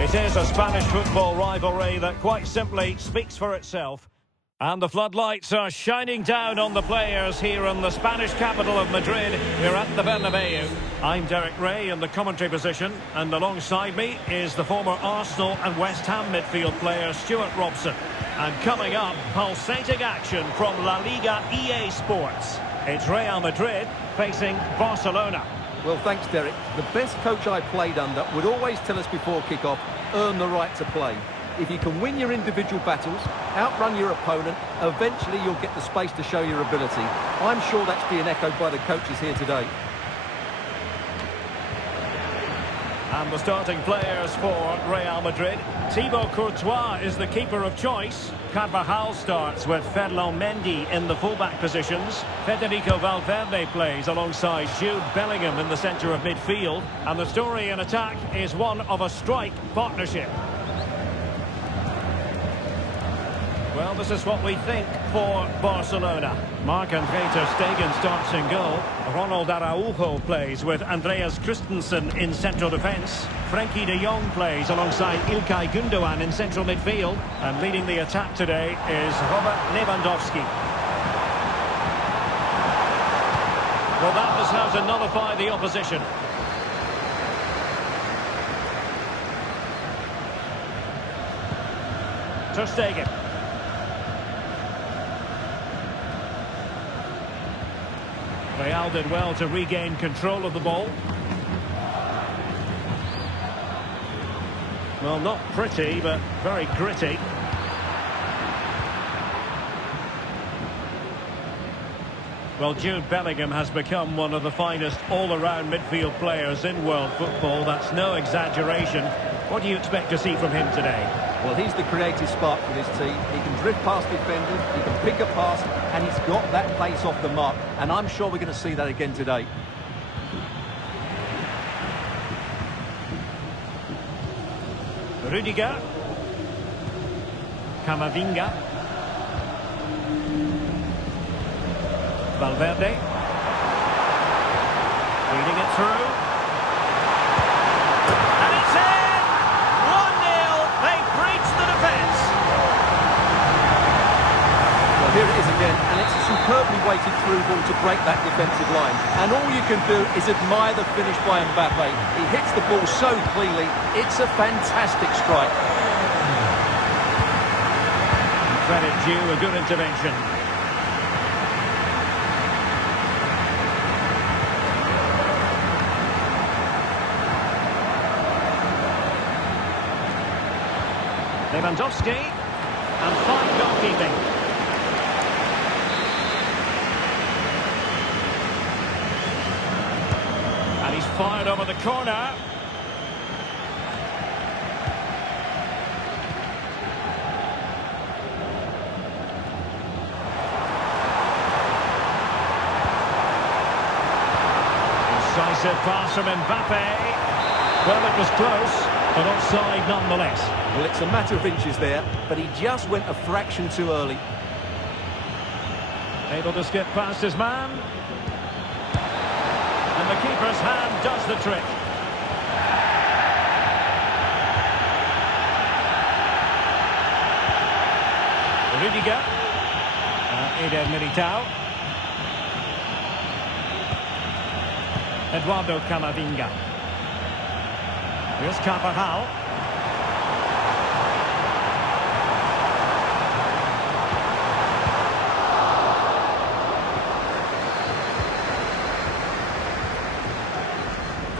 It is a Spanish football rivalry that quite simply speaks for itself. And the floodlights are shining down on the players here in the Spanish capital of Madrid. We're at the Bernabeu. I'm Derek Ray in the commentary position, and alongside me is the former Arsenal and West Ham midfield player Stuart Robson. And coming up, pulsating action from La Liga EA Sports. It's Real Madrid facing Barcelona. Well, thanks, Derek. The best coach I played under would always tell us before kick-off, earn the right to play. If you can win your individual battles, outrun your opponent, eventually you'll get the space to show your ability. I'm sure that's being echoed by the coaches here today. And the starting players for Real Madrid. Thibaut Courtois is the keeper of choice. Carvajal starts with Ferland Mendy in the fullback positions. Federico Valverde plays alongside Jude Bellingham in the centre of midfield. And the story in attack is one of a strike partnership. Well, this is what we think for Barcelona. Marc-André ter Stegen starts in goal. Ronald Araujo plays with Andreas Christensen in central defence. Frenkie de Jong plays alongside İlkay Gündoğan in central midfield. And leading the attack today is Robert Lewandowski. Well, that was how to nullify the opposition. Ter Stegen. Real did well to regain control of the ball. Well, not pretty, but very gritty. Well, Jude Bellingham has become one of the finest all-around midfield players in world football. That's no exaggeration. What do you expect to see from him today? Well, he's the creative spark for this team. He can drift past defenders, he can pick a pass, and he's got that pace off the mark. And I'm sure we're going to see that again today. Rudiger. Camavinga. Valverde. Reading it through. And it's in! 1-0. They breached the defence. Well, here it is again, and it's a superbly weighted through ball to break that defensive line. And all you can do is admire the finish by Mbappe. He hits the ball so cleanly. It's a fantastic strike. Credit due, a good intervention. Lewandowski, and fine goalkeeping. And he's fired over the corner. Incisive pass from Mbappe. Well, it was close, but offside nonetheless. Well, it's a matter of inches there, but he just went a fraction too early. Able to skip past his man. And the keeper's hand does the trick. Rudiger. Eder Militao. Eduardo Camavinga. Here's Carvajal.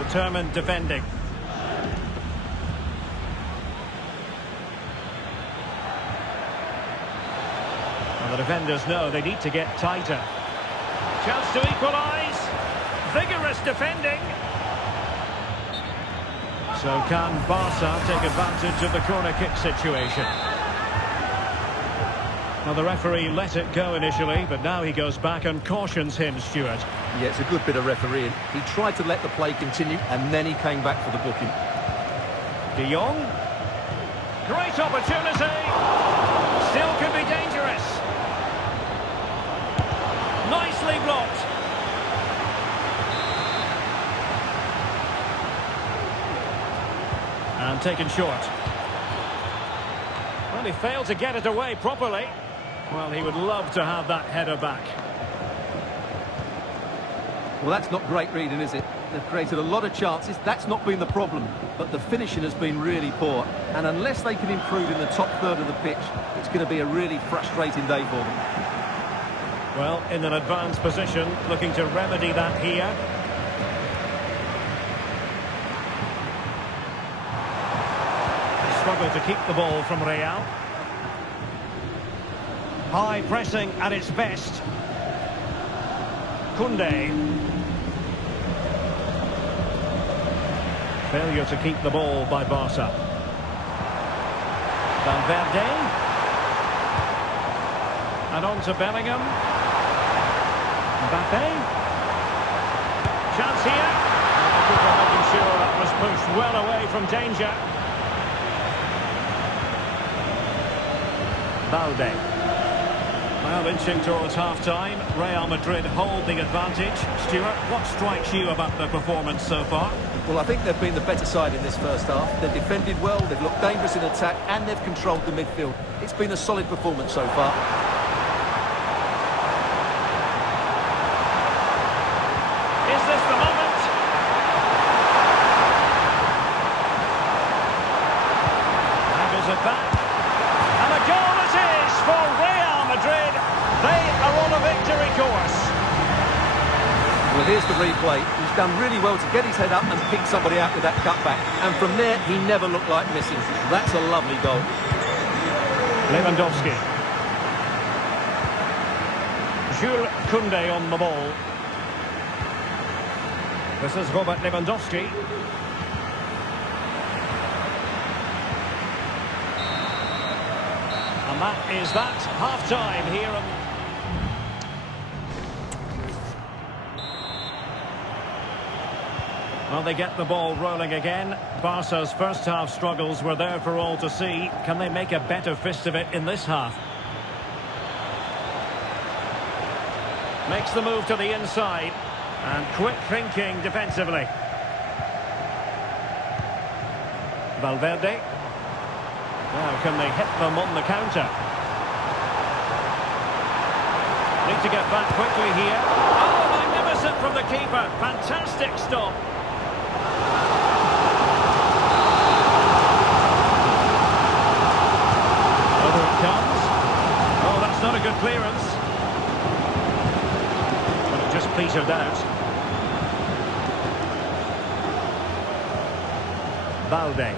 determined defending. And the defenders know they need to get tighter. Chance to equalise. Vigorous defending. So can Barca take advantage of the corner kick situation? Well, the referee let it go initially, but now he goes back and cautions him, Stuart. Yeah, it's a good bit of refereeing. He tried to let the play continue, and then he came back for the booking. De Jong. Great opportunity. Still could be dangerous. Nicely blocked. And taken short. Well, he failed to get it away properly. Well, he would love to have that header back. Well, that's not great reading, is it? They've created a lot of chances. That's not been the problem. But the finishing has been really poor. And unless they can improve in the top third of the pitch, it's going to be a really frustrating day for them. Well, in an advanced position, looking to remedy that here. Struggle to keep the ball from Real. High pressing at its best. Koundé. Failure to keep the ball by Barca. Valverde. And on to Bellingham. Mbappe. Chance here. The keeper making sure that was pushed well away from danger. Balde. Well, inching towards half-time. Real Madrid hold the advantage. Stuart, what strikes you about the performance so far? Well, I think they've been the better side in this first half. They've defended well, they've looked dangerous in attack, and they've controlled the midfield. It's been a solid performance so far. Is this the moment? Angles it back. And a goal it is for Real Madrid. They are on a victory course. Well, here's the replay. He's done really well to get his head up and pick somebody out with that cutback. And from there, he never looked like missing. That's a lovely goal. Lewandowski. Jules Koundé on the ball. This is Robert Lewandowski. And that is that. Half-time here. Well, they get the ball rolling again. Barca's first half struggles were there for all to see. Can they make a better fist of it in this half? Makes the move to the inside. And quick thinking defensively. Valverde. Now, can they hit them on the counter? Need to get back quickly here. Oh, magnificent from the keeper. Fantastic stop. Over it comes. Oh, that's not a good clearance. But it just petered out. Balde.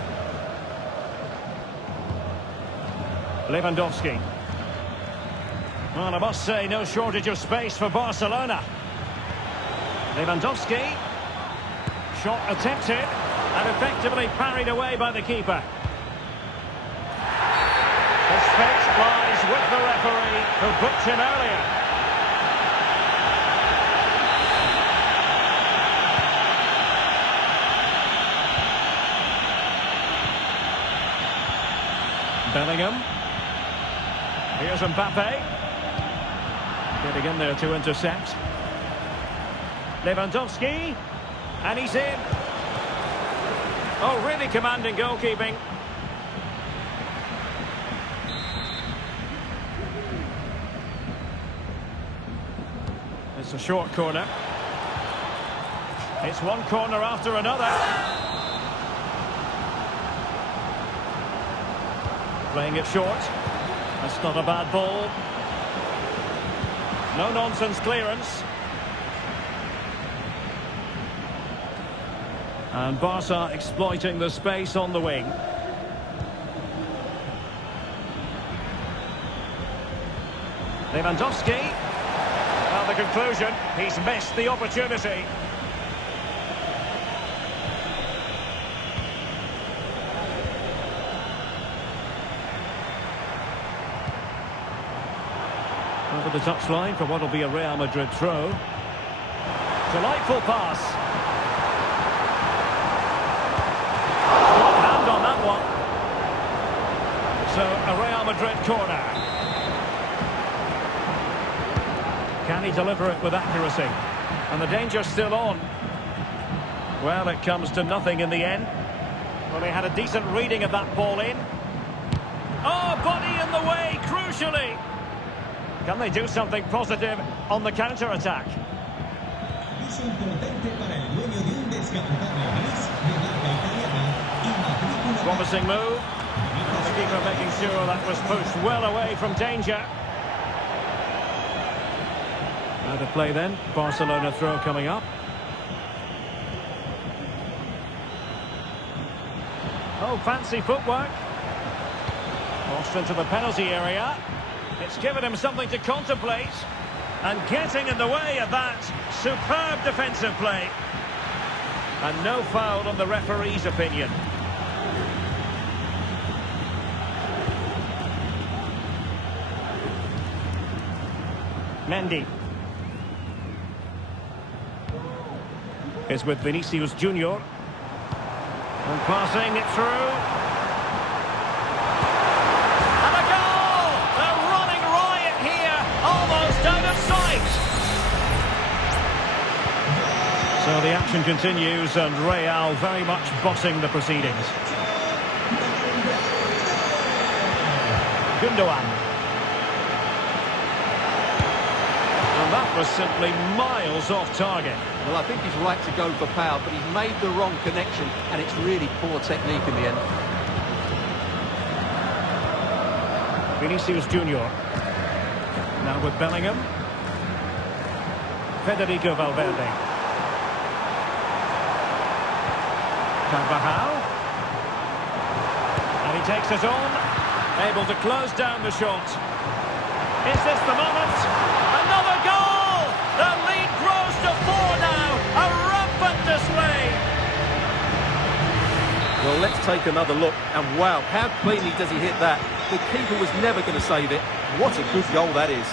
Lewandowski. Well, I must say, no shortage of space for Barcelona. Lewandowski. Shot attempted and effectively parried away by the keeper. His fate lies with the referee who booked him earlier. Bellingham. Here's Mbappe. Getting in there to intercept. Lewandowski. And he's in. Oh, really commanding goalkeeping. It's a short corner. It's one corner after another. Playing it short. That's not a bad ball. No nonsense clearance. And Barca exploiting the space on the wing. Lewandowski. Well, the conclusion, he's missed the opportunity. Over the touchline for what will be a Real Madrid throw. Delightful pass. One hand on that one. So, a Real Madrid corner. Can he deliver it with accuracy? And the danger's still on. Well, it comes to nothing in the end. Well, he had a decent reading of that ball in. Oh, body in the way, crucially. Can they do something positive on the counter-attack? Promising move. The keeper making sure that was pushed well away from danger. Out of play then. Barcelona throw coming up. Oh, fancy footwork. Lost into the penalty area. It's given him something to contemplate. And getting in the way of that superb defensive play. And no foul on the referee's opinion. Mendy. Is with Vinicius Junior. And passing it through. And a goal! They're running riot here, almost out of sight. So the action continues and Real very much bossing the proceedings. Gundogan. And that was simply miles off target. Well, I think he's right to go for power, but he's made the wrong connection, and it's really poor technique in the end. Vinicius Junior. Now with Bellingham. Federico Valverde. Carvajal. And he takes it on. Able to close down the shot. Is this the moment? Another goal! The lead grows to 4 now. A rampant display. Well, let's take another look. And wow, how cleanly does he hit that? The keeper was never going to save it. What a good goal that is.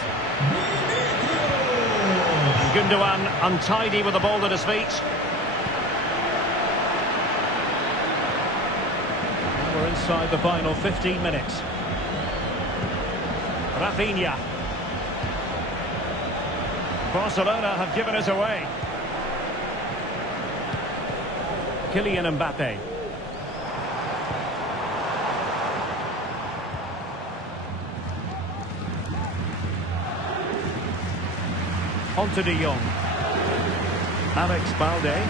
Gundogan untidy with the ball at his feet. We're inside the final 15 minutes. Rafinha. Barcelona have given it away. Kylian Mbappe. On to De Jong. Alex Balde.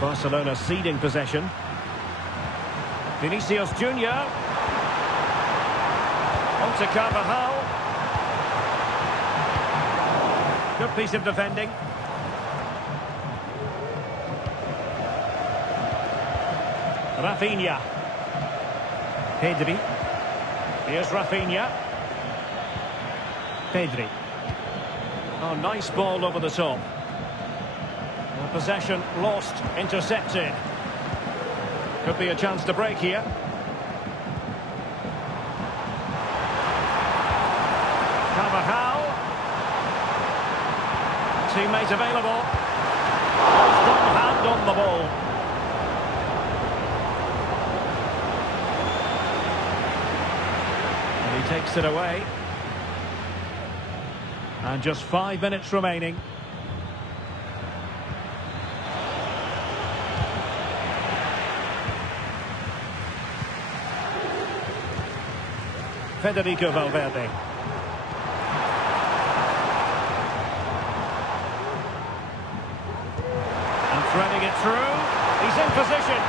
Barcelona ceding possession. Vinicius Junior. On to Carvajal. Good piece of defending. Rafinha. Pedri. Here's Rafinha. Pedri. Oh, nice ball over the top. Well, possession lost, intercepted. Could be a chance to break here. Carvajal. Teammate available. Strong hand on the ball. And he takes it away. And just 5 minutes remaining. Federico Valverde. And threading it through. He's in position.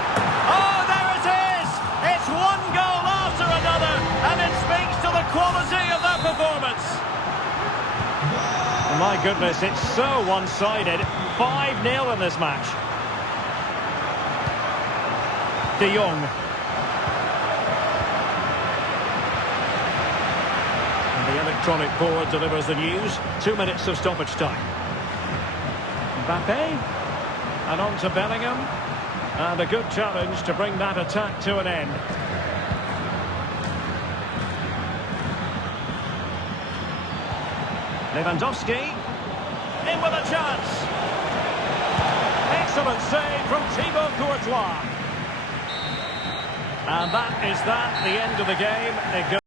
Oh, there it is! It's one goal after another, and it speaks to the quality of that performance. My goodness, it's so one-sided. 5-0 in this match. De Jong. And the electronic board delivers the news. 2 minutes of stoppage time. Mbappe. And on to Bellingham. And a good challenge to bring that attack to an end. Lewandowski. In with a chance. Excellent save from Thibaut Courtois. And that is the end of the game. It goes